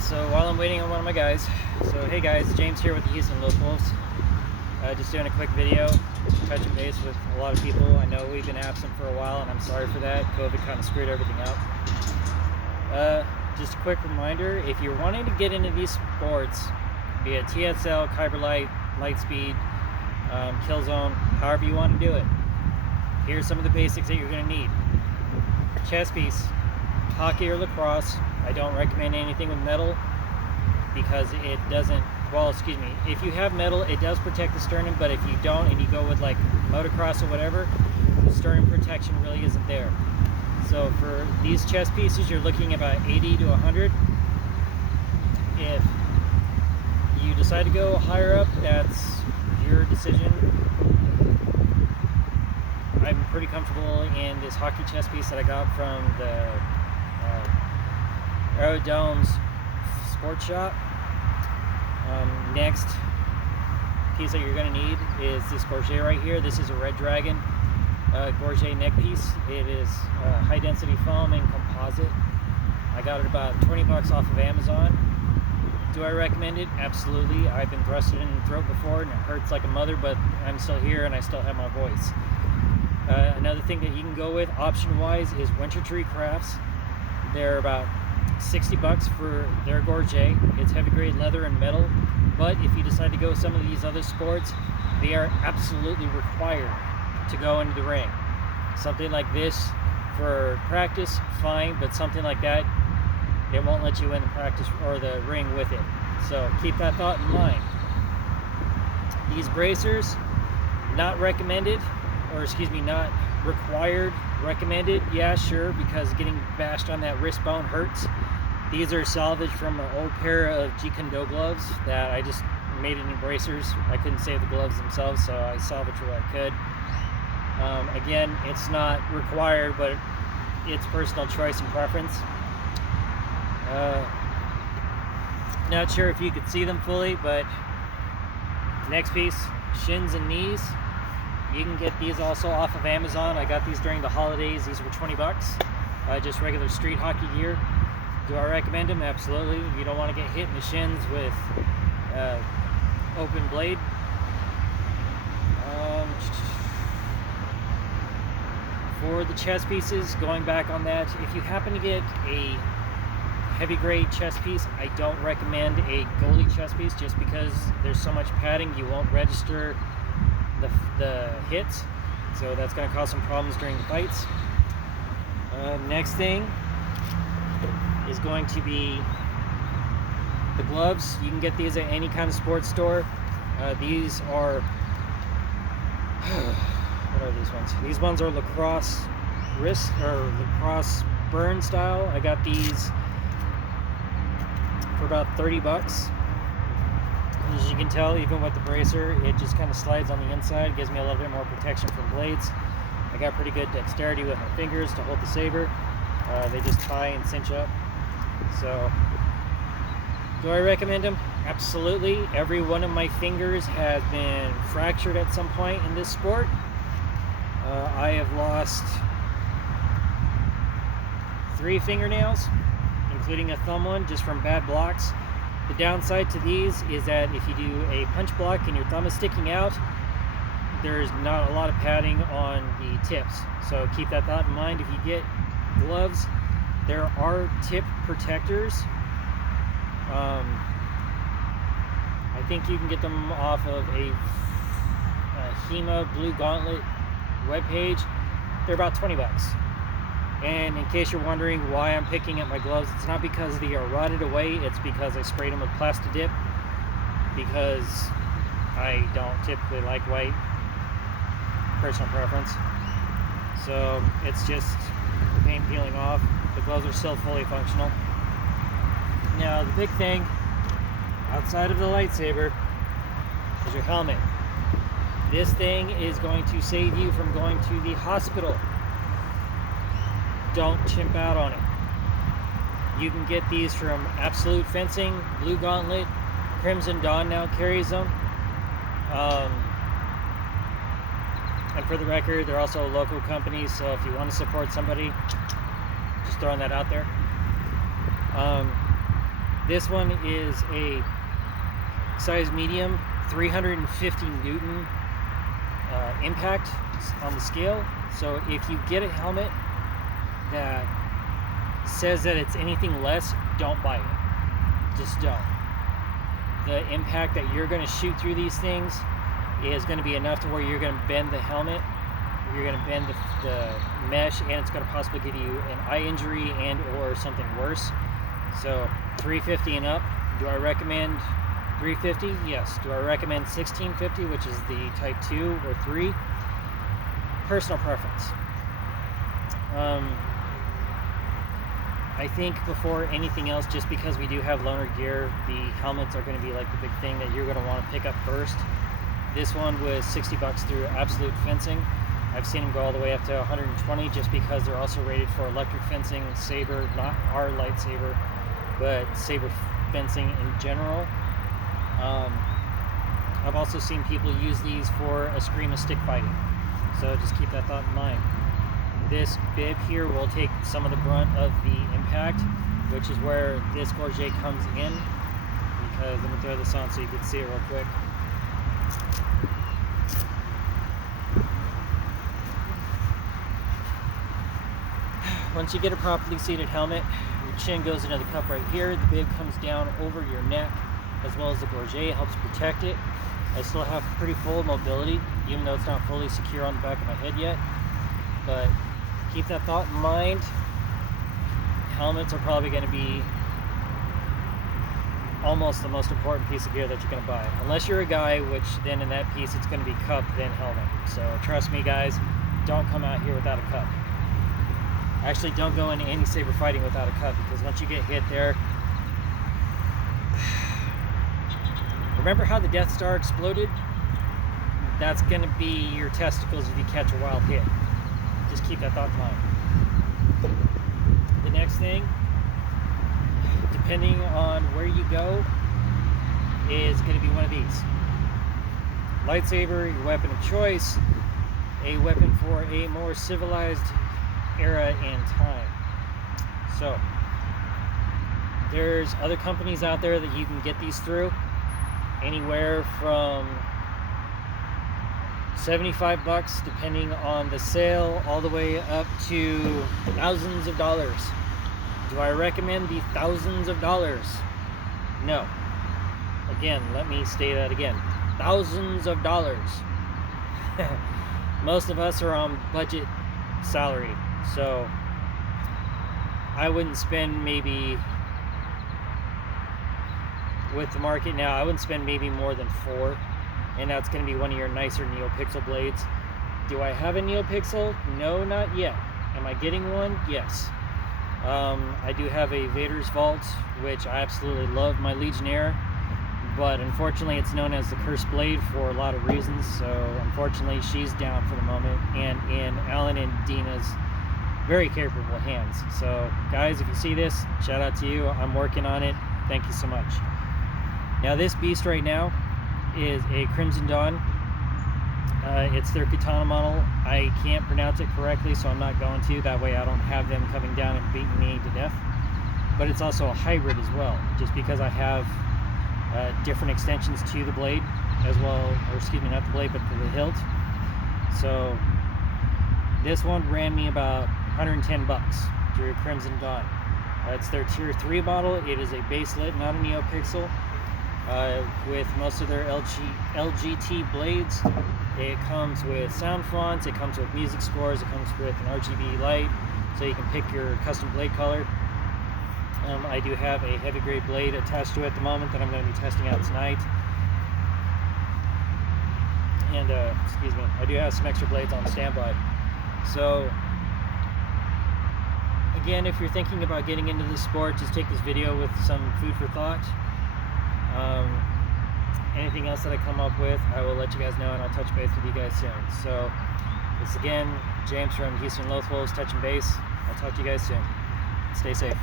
So while I'm waiting on one of my guys, so hey guys, James here with the Houston Locals. Just doing a quick video, touching base with a lot of people. I know we've been absent for a while, and I'm sorry for that. COVID kind of screwed everything up. Just a quick reminder: if you're wanting to get into these sports, be it TSL, Kyber Light, Lightspeed, Killzone, however you want to do it, here's some of the basics that you're going to need: chest piece, hockey or lacrosse. I don't recommend anything with metal because it doesn't, well, excuse me, if you have metal, it does protect the sternum, but if you don't and you go with like motocross or whatever, the sternum protection really isn't there. So for these chest pieces, you're looking about 80 to 100. If you decide to go higher up, that's your decision. I'm pretty comfortable in this hockey chest piece that I got from the Aerodomes Sports Shop. Next piece that you're going to need is this Gorget right here. This is a Red Dragon Gorget neck piece. It is high density foam and composite. I got it about 20 bucks off of Amazon. Do I recommend it? Absolutely. I've been thrusted in the throat before and it hurts like a mother, but I'm still here and I still have my voice. Another thing that you can go with option wise is Winter Tree Crafts. They're about 60 bucks for their Gorget. It's heavy grade leather and metal, but if you decide to go with some of these other sports, they are absolutely required to go into the ring. Something like this for practice, fine, but something like that, they won't let you in the practice or the ring with it. So keep that thought in mind. These bracers, not recommended, or excuse me, not required, recommended. Yeah, sure, because getting bashed on that wrist bone hurts. These are salvaged from an old pair of Jeet Kune Do gloves that I just made into bracers. I couldn't save the gloves themselves, so I salvaged what I could. Again, it's not required, but it's personal choice and preference. Not sure if you could see them fully, but next piece, shins and knees. You can get these also off of Amazon. I got these during the holidays. These were 20 bucks. Just regular street hockey gear. Do I recommend them? Absolutely. You don't want to get hit in the shins with open blade. For the chest pieces, going back on that, if you happen to get a heavy grade chest piece, I don't recommend a goalie chest piece just because there's so much padding, you won't register the hits, so that's going to cause some problems during the fights. Next thing is going to be the gloves. You can get these at any kind of sports store. These are what are these ones? These ones are lacrosse wrist or lacrosse burn style. I got these for about 30 bucks. As you can tell, even with the bracer, it just kind of slides on the inside, gives me a little bit more protection from blades. I got pretty good dexterity with my fingers to hold the saber. They just tie and cinch up. So, do I recommend them? Absolutely. Every one of my fingers has been fractured at some point in this sport. I have lost 3 fingernails, including a thumb one, just from bad blocks. The downside to these is that if you do a punch block and your thumb is sticking out, there's not a lot of padding on the tips. So keep that thought in mind. If you get gloves, there are tip protectors. I think you can get them off of a HEMA Blue Gauntlet webpage. They're about 20 bucks. And in case you're wondering why I'm picking up my gloves, it's not because they are rotted away, it's because I sprayed them with Plastidip, because I don't typically like white, personal preference. So it's just the paint peeling off. The gloves are still fully functional. Now the big thing, outside of the lightsaber, is your helmet. This thing is going to save you from going to the hospital. Don't chimp out on it. You can get these from Absolute Fencing, Blue Gauntlet, Crimson Dawn now carries them. And for the record, they're also local companies, so if you want to support somebody, just throwing that out there. This one is a size medium, 350 Newton impact on the scale. So if you get a helmet that says that it's anything less, don't buy it. Just don't. The impact that you're going to shoot through these things is going to be enough to where you're going to bend the helmet, you're going to bend the mesh, and it's going to possibly give you an eye injury and or something worse. So 350 and up. Do I recommend 350? Yes. Do I recommend 1650, which is the type 2 or 3? Personal preference. I think before anything else, just because we do have loaner gear, the helmets are going to be like the big thing that you're going to want to pick up first. This one was $60 through Absolute Fencing. I've seen them go all the way up to 120 just because they're also rated for electric fencing, saber, not our lightsaber, but saber fencing in general. I've also seen people use these for Eskrima stick fighting, so just keep that thought in mind. This bib here will take some of the brunt of the impact, which is where this gorget comes in, because let me throw this on so you can see it real quick. Once you get a properly seated helmet, your chin goes into the cup right here, the bib comes down over your neck, as well as the gorget helps protect it. I still have pretty full mobility, even though it's not fully secure on the back of my head yet, but keep that thought in mind. Helmets are probably going to be almost the most important piece of gear that you're going to buy. Unless you're a guy, which then in that piece it's going to be cup, then helmet. So trust me guys, don't come out here without a cup. Actually, don't go into any saber fighting without a cup, because once you get hit there... Remember how the Death Star exploded? That's going to be your testicles if you catch a wild hit. Just keep that thought in mind. The next thing, depending on where you go, is going to be one of these. Lightsaber, your weapon of choice, a weapon for a more civilized era and time. So, there's other companies out there that you can get these through, anywhere from $75 depending on the sale, all the way up to thousands of dollars. Do I recommend the thousands of dollars? No. Again, let me state that again. Thousands of dollars. Most of us are on budget salary, so I wouldn't spend maybe, with the market now, I wouldn't spend maybe more than $4, and that's going to be one of your nicer NeoPixel blades. Do I have a NeoPixel? No, not yet. Am I getting one? Yes. I do have a Vader's Vault, which I absolutely love, my Legionnaire, but unfortunately it's known as the Cursed Blade for a lot of reasons, so unfortunately she's down for the moment, and in Alan and Dina's very capable hands. So guys, if you see this, shout out to you. I'm working on it. Thank you so much. Now this beast right now is a Crimson Dawn. It's their katana model. I can't pronounce it correctly, so I'm not going to. That way I don't have them coming down and beating me to death. But it's also a hybrid as well, just because I have different extensions to the blade as well, or excuse me, not the blade, but to the hilt. So this one ran me about $110 through Crimson Dawn. It's their tier 3 model. It is a baselit, not a NeoPixel. With most of their LGT blades, it comes with sound fonts, it comes with music scores, it comes with an RGB light, so you can pick your custom blade color. I do have a heavy grade blade attached to it at the moment that I'm going to be testing out tonight. And, excuse me, I do have some extra blades on standby. So, again, if you're thinking about getting into this sport, just take this video with some food for thought. Anything else that I come up with, I will let you guys know, and I'll touch base with you guys soon. So, this again, James from Houston Lothwolves, touching base. I'll talk to you guys soon. Stay safe.